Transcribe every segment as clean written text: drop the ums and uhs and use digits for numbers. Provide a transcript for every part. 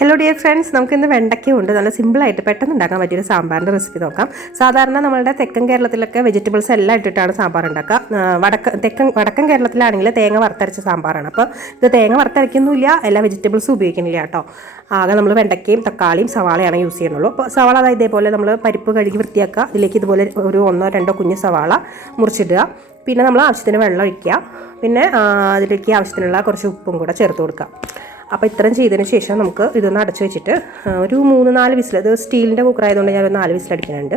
Hello dear friends, നമുക്ക് ഇന്ന് വെണ്ടയ്ക്ക ഉണ്ട് നല്ല സിമ്പിൾ ആയിട്ട് പെട്ടെന്ന് ഉണ്ടാക്കാൻ പറ്റിയ ഒരു സാമ്പാറിന്റെ റെസിപ്പി നോക്കാം. സാധാരണ നമ്മുടെ തെക്കൻ കേരളത്തിലൊക്കെ വെജിറ്റബിൾസ് എല്ലാം ഇട്ടിട്ടാണ് സാമ്പാർ ഉണ്ടാക്കുക. വടക്കൻ കേരളത്തിലാണെങ്കിൽ തേങ്ങ വറുത്തരച്ച സാമ്പാറാണ്. അപ്പോൾ ഇത് തേങ്ങ വറുത്തരയ്ക്കൊന്നുമില്ല, എല്ലാ വെജിറ്റബിൾസും ഉപയോഗിക്കുന്നില്ല കേട്ടോ. ആകെ നമ്മൾ വെണ്ടയ്ക്കയും തക്കാളിയും സവാളയാണ് യൂസ് ചെയ്യുന്നുള്ളൂ. അപ്പോൾ സവാള അതായത് ഇതേപോലെ നമ്മൾ പരിപ്പ് കഴുകി വൃത്തിയാക്കുക. ഇതിലേക്ക് ഇതുപോലെ ഒരു 1-2 കുഞ്ഞ് സവാള മുറിച്ചിടുക. പിന്നെ നമ്മൾ ആവശ്യത്തിന് വെള്ളം ഒഴിക്കുക. പിന്നെ അതിലേക്ക് ആവശ്യത്തിനുള്ള കുറച്ച് ഉപ്പും കൂടെ ചേർത്ത് കൊടുക്കുക. അപ്പോൾ ഇത്രയും ചെയ്തതിന് ശേഷം നമുക്ക് ഇതൊന്ന് അടച്ചു വെച്ചിട്ട് ഒരു 3-4 വിസിൽ, ഇത് സ്റ്റീലിൻ്റെ കുക്കറായതുകൊണ്ട് ഞാനൊരു 4 വിസിൽ അടിക്കുന്നുണ്ട്.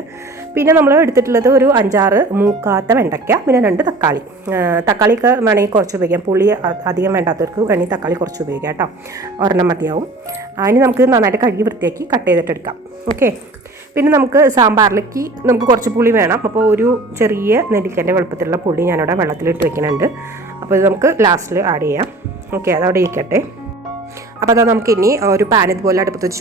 പിന്നെ നമ്മൾ എടുത്തിട്ടുള്ളത് ഒരു 5-6 മൂക്കാത്ത വെണ്ടയ്ക്ക, പിന്നെ 2 തക്കാളി. തക്കാളിയൊക്കെ വേണമെങ്കിൽ കുറച്ച് ഉപയോഗിക്കാം, പുളി അധികം വേണ്ടാത്തവർക്ക് വേണമെങ്കിൽ തക്കാളി കുറച്ച് ഉപയോഗിക്കാം കേട്ടോ. ഒരെണ്ണം മതിയാവും. അതിന് നമുക്ക് നന്നായിട്ട് കഴുകി വൃത്തിയാക്കി കട്ട് ചെയ്തിട്ട് എടുക്കാം. ഓക്കെ. പിന്നെ നമുക്ക് സാമ്പാറിലേക്ക് നമുക്ക് കുറച്ച് പുളി വേണം. അപ്പോൾ ഒരു ചെറിയ നെല്ലിക്കൻ്റെ വലുപ്പത്തിലുള്ള പുളി ഞാനിവിടെ വെള്ളത്തിലിട്ട് വെക്കുന്നുണ്ട്. അപ്പോൾ ഇത് നമുക്ക് ലാസ്റ്റിൽ ആഡ് ചെയ്യാം. ഓക്കെ, അതവിടെ ഇരിക്കട്ടെ. അപ്പോൾ അത് നമുക്ക് ഇനി ഒരു പാൻ ഇതുപോലെ അടുപ്പത്ത് വെച്ച്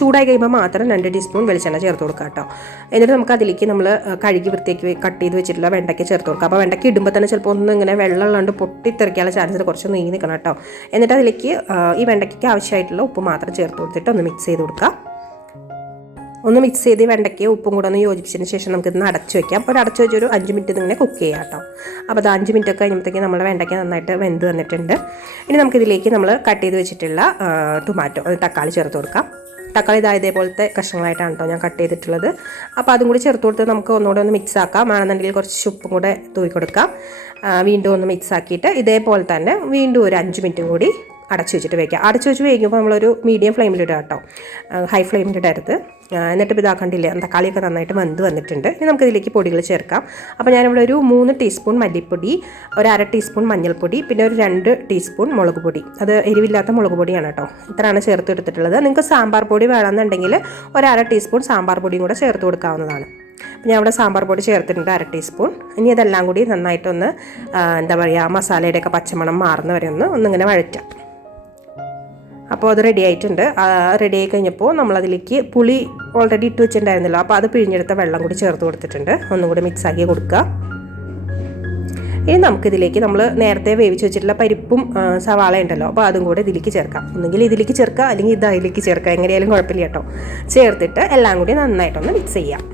ചൂടായി കഴിയുമ്പോൾ മാത്രം 2 ടീസ്പൂൺ വെളിച്ചെണ്ണ ചേർത്ത് കൊടുക്കുക കേട്ടോ. എന്നിട്ട് നമുക്ക് അതിലേക്ക് നമ്മൾ കഴുകി വൃത്തിയാക്കി കട്ട് ചെയ്ത് വെച്ചിട്ടുള്ള വെണ്ടയ്ക്ക് ചേർത്ത് കൊടുക്കുക. അപ്പോൾ വെണ്ടയ്ക്ക് ഇടുമ്പോൾ തന്നെ ചിലപ്പോൾ ഒന്ന് ഇങ്ങനെ വെള്ളം ഉള്ളതുകൊണ്ട് പൊട്ടിത്തെറിക്കാനുള്ള ചാൻസ് കുറച്ച് നീങ്ങി നിൽക്കണം കേട്ടോ. എന്നിട്ട് അതിലേക്ക് ഈ വെണ്ടയ്ക്ക് ആവശ്യമായിട്ടുള്ള ഉപ്പ് മാത്രം ചേർത്ത് കൊടുത്തിട്ട് ഒന്ന് മിക്സ് ചെയ്ത് കൊടുക്കുക. ഒന്ന് മിക്സ് ചെയ്ത് വെണ്ടയ്ക്ക് ഉപ്പും കൂടെ ഒന്ന് യോജിപ്പിച്ചതിന് ശേഷം നമുക്കിതൊന്ന് അടച്ചു വയ്ക്കാം. അപ്പോൾ അടച്ചു വെച്ചൊരു 5 മിനിറ്റ് ഇങ്ങനെ കുക്ക് ചെയ്യാം കേട്ടോ. അപ്പോൾ അത് 5 മിനിറ്റ് ഒക്കെ കഴിയുമ്പോഴത്തേക്ക് നമ്മുടെ വെണ്ടയ്ക്ക നന്നായിട്ട് വെന്ത് വന്നിട്ടുണ്ട്. ഇനി നമുക്കിതിലേക്ക് നമ്മൾ കട്ട് ചെയ്ത് വെച്ചിട്ടുള്ള ടൊമാറ്റോ, തക്കാളി ചേർത്ത് കൊടുക്കാം. തക്കാളി ഇതേപോലത്തെ കഷ്ണങ്ങളായിട്ടാണ് കേട്ടോ ഞാൻ കട്ട് ചെയ്തിട്ടുള്ളത്. അപ്പോൾ അതും കൂടി ചേർത്ത് കൊടുത്ത് നമുക്ക് ഒന്നുകൂടെ ഒന്ന് മിക്സ് ആക്കാം. വേണമെന്നുണ്ടെങ്കിൽ കുറച്ച് ഉപ്പും കൂടെ തൂക്കി കൊടുക്കാം. വീണ്ടും ഒന്ന് മിക്സ് ആക്കിയിട്ട് ഇതേപോലെ തന്നെ വീണ്ടും ഒരു 5 മിനിറ്റും കൂടി അടച്ചു വെച്ചിട്ട് വയ്ക്കുക. അടച്ചു വെച്ച് വയ്ക്കുമ്പോൾ നമ്മളൊരു മീഡിയം ഫ്ലെയിമിലിടുക കേട്ടോ, ഹൈ ഫ്ലെയിമിലിടരുത്. എന്നിട്ട് ഇതാക്കണ്ടില്ലേ, തക്കാളിയൊക്കെ നന്നായിട്ട് വെന്ത് വന്നിട്ടുണ്ട്. ഇനി നമുക്കിതിലേക്ക് പൊടികൾ ചേർക്കാം. അപ്പോൾ ഞാനിവിടെ ഒരു 3 ടീസ്പൂൺ മല്ലിപ്പൊടി, ഒരു 1/2 ടീസ്പൂൺ മഞ്ഞൾപ്പൊടി, പിന്നെ ഒരു 2 ടീസ്പൂൺ മുളക് പൊടി. അത് എരിവില്ലാത്ത മുളക് പൊടിയാണ് കേട്ടോ. ഇത്രയാണ് ചേർത്ത് എടുത്തിട്ടുള്ളത്. നിങ്ങൾക്ക് സാമ്പാർ പൊടി വേണമെന്നുണ്ടെങ്കിൽ ഒരു 1/2 ടീസ്പൂൺ സാമ്പാർ പൊടിയും കൂടെ ചേർത്ത് കൊടുക്കാവുന്നതാണ്. അപ്പോൾ ഞാൻ ഇവിടെ സാമ്പാർ പൊടി ചേർത്തിട്ടുണ്ട് 1/2 ടീസ്പൂൺ. ഇനി അതെല്ലാം കൂടി നന്നായിട്ടൊന്ന് എന്താ പറയുക, മസാലയുടെയൊക്കെ പച്ചമണം മാറുന്ന വരെ ഒന്നിങ്ങനെ വഴറ്റാം. അപ്പോൾ അത് റെഡി ആയിട്ടുണ്ട്. റെഡി ആയി കഴിഞ്ഞപ്പോൾ നമ്മളതിലേക്ക് പുളി ഓൾറെഡി ഇട്ട് വെച്ചിട്ടുണ്ടായിരുന്നല്ലോ, അപ്പോൾ അത് പിഴിഞ്ഞെടുത്ത വെള്ളം കൂടി ചേർത്ത് കൊടുത്തിട്ടുണ്ട്. ഒന്നും കൂടി മിക്സാക്കി കൊടുക്കുക. ഇനി നമുക്കിതിലേക്ക് നമ്മൾ നേരത്തെ വേവിച്ച് വെച്ചിട്ടുള്ള പരിപ്പും സവാള ഉണ്ടല്ലോ, അപ്പോൾ അതും കൂടെ ഇതിലേക്ക് ചേർക്കാം. ഒന്നുകിൽ ഇതിലേക്ക് ചേർക്കുക, അല്ലെങ്കിൽ ഇത് അതിലേക്ക് ചേർക്കുക, എങ്ങനെയായാലും കുഴപ്പമില്ല കേട്ടോ. ചേർത്തിട്ട് എല്ലാം കൂടി നന്നായിട്ടൊന്ന് മിക്സ് ചെയ്യാം.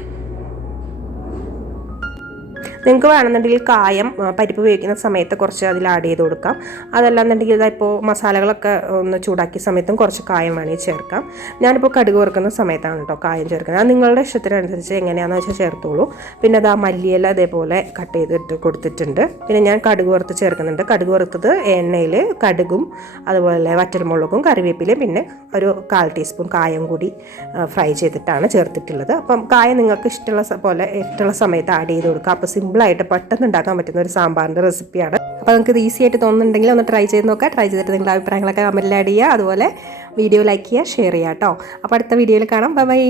നിങ്ങൾക്ക് വേണമെന്നുണ്ടെങ്കിൽ കായം പരിപ്പ് വേവിക്കുന്ന സമയത്ത് കുറച്ച് അതിൽ ആഡ് ചെയ്ത് കൊടുക്കാം. അതല്ലാന്നുണ്ടെങ്കിൽ ഇതായിപ്പോൾ മസാലകളൊക്കെ ഒന്ന് ചൂടാക്കിയ സമയത്തും കുറച്ച് കായം വേണമെങ്കിൽ ചേർക്കാം. ഞാനിപ്പോൾ കടുക് വറുക്കുന്ന സമയത്താണ് കേട്ടോ കായം ചേർക്കുന്നത്. അത് നിങ്ങളുടെ ഇഷ്ടത്തിനനുസരിച്ച് എങ്ങനെയാണെന്ന് വെച്ചാൽ ചേർത്തോളൂ. പിന്നെ അത് മല്ലിയില അതേപോലെ കട്ട് ചെയ്തിട്ട് കൊടുത്തിട്ടുണ്ട്. പിന്നെ ഞാൻ കടുക് വറുത്ത് ചേർക്കുന്നുണ്ട്. കടുക് വറുത്തത് എണ്ണയിൽ കടുകും അതുപോലെ വറ്റൽമുളകും കറിവേപ്പിലയും പിന്നെ ഒരു 1/4 ടീസ്പൂൺ കായം കൂടി ഫ്രൈ ചെയ്തിട്ടാണ് ചേർത്തിട്ടുള്ളത്. അപ്പം കായം നിങ്ങൾക്ക് ഇഷ്ടമുള്ള സമയത്ത് ആഡ് ചെയ്ത് കൊടുക്കുക. അപ്പോൾ സിമ്പിളായിട്ട് പെട്ടെന്ന് ഉണ്ടാക്കാൻ പറ്റുന്ന ഒരു സാമ്പാറിൻ്റെ റെസിപ്പിയാണ്. അപ്പോൾ നിങ്ങൾക്ക് ഇത് ഈസി ആയിട്ട് തോന്നുന്നുണ്ടെങ്കിൽ ഒന്ന് ട്രൈ ചെയ്ത് നോക്കുക. ട്രൈ ചെയ്തിട്ട് നിങ്ങളുടെ അഭിപ്രായങ്ങളൊക്കെ കമൻറ്റിൽ ആഡ് ചെയ്യുക. അതുപോലെ വീഡിയോ ലൈക്ക് ചെയ്യുക, ഷെയർ ചെയ്യുക കേട്ടോ. അപ്പോൾ അടുത്ത വീഡിയോയിൽ കാണാം. ബൈ.